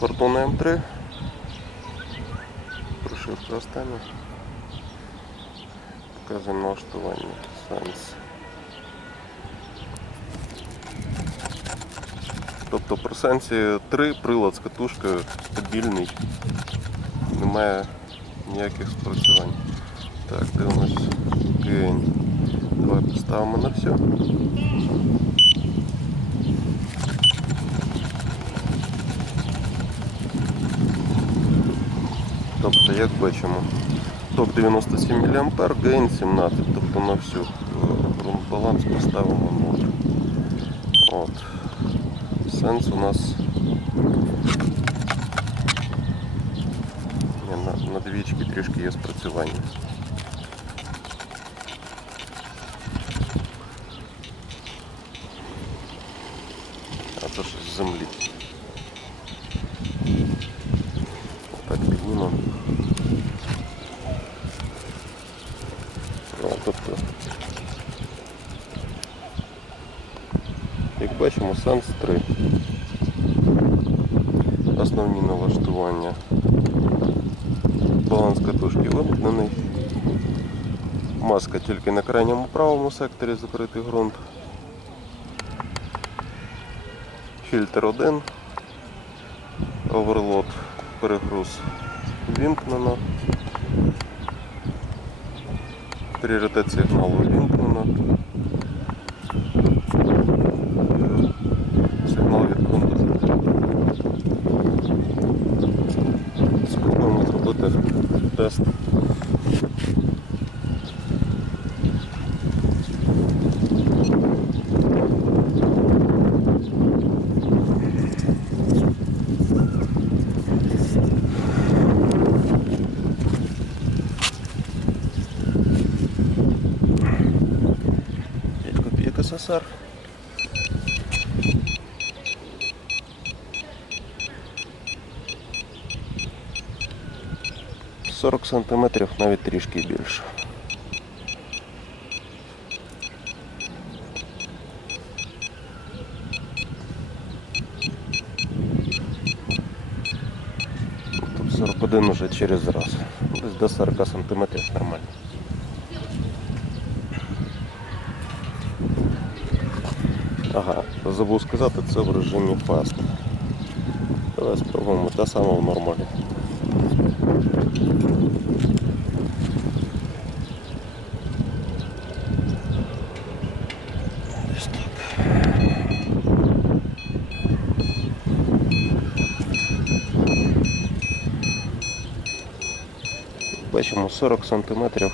Фортуна М3. Прошивка остання. Показуємо налаштування. Сенс. Тобто при сенсі 3 прилад з катушкою стабільний. Немає ніяких спрацювань. Так, дивимось гейн. Давай поставимо на все. Тобто, як бачимо, ток 97 мА, гейн 17, тобто на всю Е, ґрунт-баланс поставимо 0. От. Сенс у нас Ні, на, на двічки трішки є спрацювання. А то щось з землі. Тобто, як бачимо, сенс 3. Основні налаштування. Баланс катушки вимкнений. Маска тільки на крайньому правому секторі закритий ґрунт. Фільтр 1. Оверлот перегруз вімкнено. Пріоритет сигналу вимкнено. Сигнал від закритий. Спробуємо зробити тест. СССР. Сорок сантиметрів, навіть трішки більше. Тут 41 уже через раз. Десь до 40 сантиметрів нормально. Ага, забув сказати, це в режимі фаст. Давай спробуємо те саме в нормалі. Бачимо 40 сантиметрів